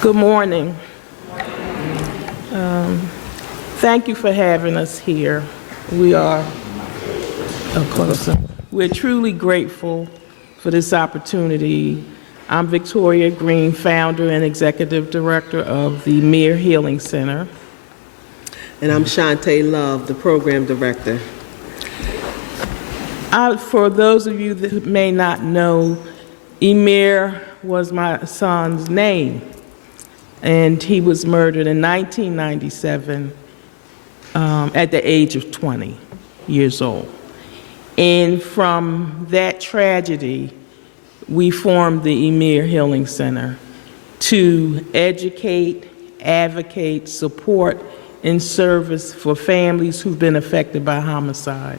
Good morning. Thank you for having us here. We're truly grateful for this opportunity. I'm Victoria Green, founder and executive director of the Mere Healing Center. And I'm Shantae Love, the program director. For those of you that may not know, Emir was my son's name, and he was murdered in 1997 at the age of 20 years old. And from that tragedy, we formed the Emir Healing Center to educate, advocate, support, and service for families who've been affected by homicide.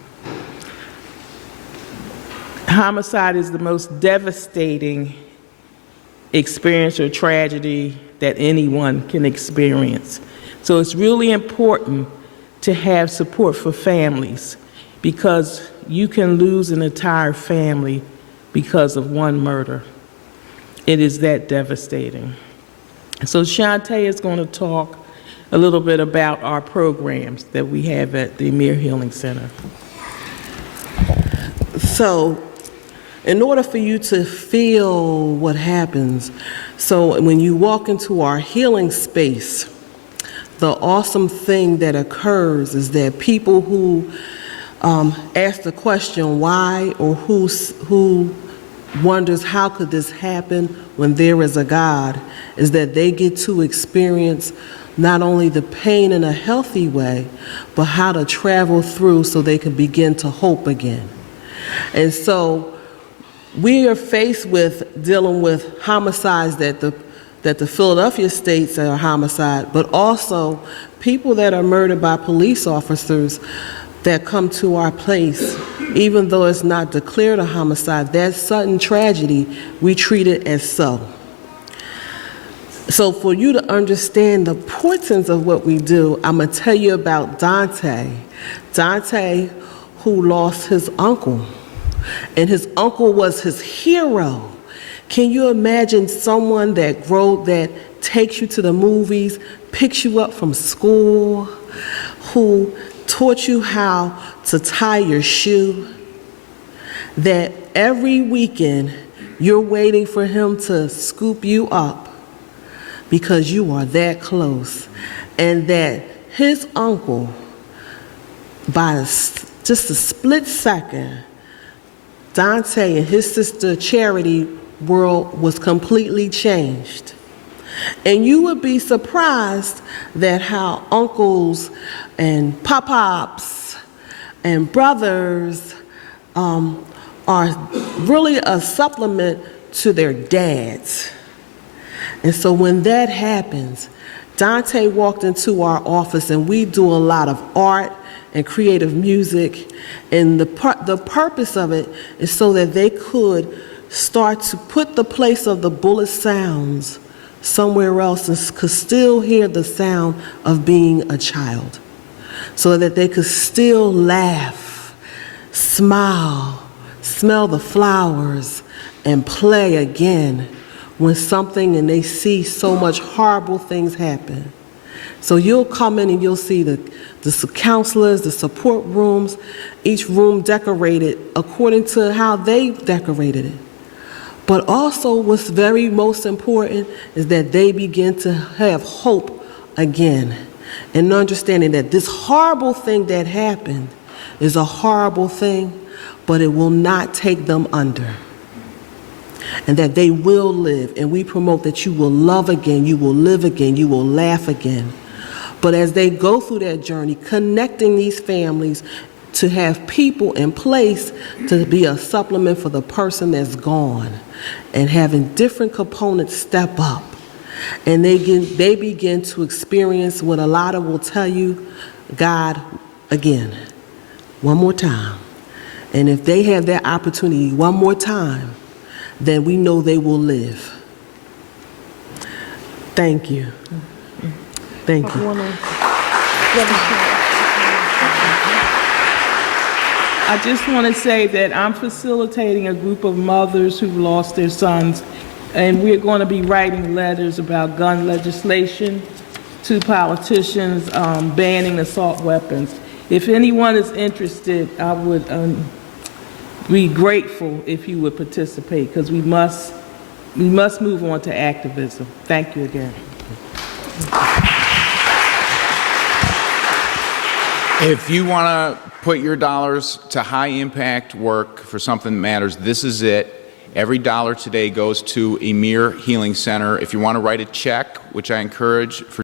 Homicide is the most devastating experience or tragedy that anyone can experience. So it's really important to have support for families, because you can lose an entire family because of one murder. It is that devastating. So Shantae is going to talk a little bit about our programs that we have at the Emir Healing Center. So, in order for you to feel what happens, so when you walk into our healing space, the awesome thing that occurs is that people who ask the question why, or who wonders how could this happen when there is a God, is that they get to experience not only the pain in a healthy way, but how to travel through so they can begin to hope again. And so we are faced with dealing with homicides that the Philadelphia states are homicide, but also people that are murdered by police officers that come to our place. Even though it's not declared a homicide, that sudden tragedy, we treat it as so. So for you to understand the importance of what we do, I'm gonna tell you about Dante. Dante, who lost his uncle, and his uncle was his hero. Can you imagine someone that takes you to the movies, picks you up from school, who taught you how to tie your shoe, that every weekend you're waiting for him to scoop you up because you are that close, and that his uncle, by just a split second, Dante and his sister Charity world was completely changed. And you would be surprised that how uncles and pop-pops and brothers are really a supplement to their dads. And so when that happens, Dante walked into our office, and we do a lot of art and creative music, and the purpose of it is so that they could start to put the place of the bullet sounds somewhere else and could still hear the sound of being a child, so that they could still laugh, smile, smell the flowers, and play again when something and they see so much horrible things happen. So you'll come in and you'll see the counselors, the support rooms, each room decorated according to how they decorated it. But also what's very most important is that they begin to have hope again, and understanding that this horrible thing that happened is a horrible thing, but it will not take them under. And that they will live, and we promote that you will love again, you will live again, you will laugh again. But as they go through that journey, connecting these families to have people in place to be a supplement for the person that's gone, and having different components step up. And they begin to experience what a lot of will tell you, God again, one more time. And if they have that opportunity one more time, then we know they will live. Thank you. Thank you. I just want to say that I'm facilitating a group of mothers who've lost their sons And we're going to be writing letters about gun legislation to politicians banning assault weapons. If anyone is interested, I would be grateful if you would participate, because we must move on to activism. Thank you again. If you want to put your dollars to high-impact work for something that matters, this is it. Every dollar today goes to Emir Healing Center. If you want to write a check, which I encourage, for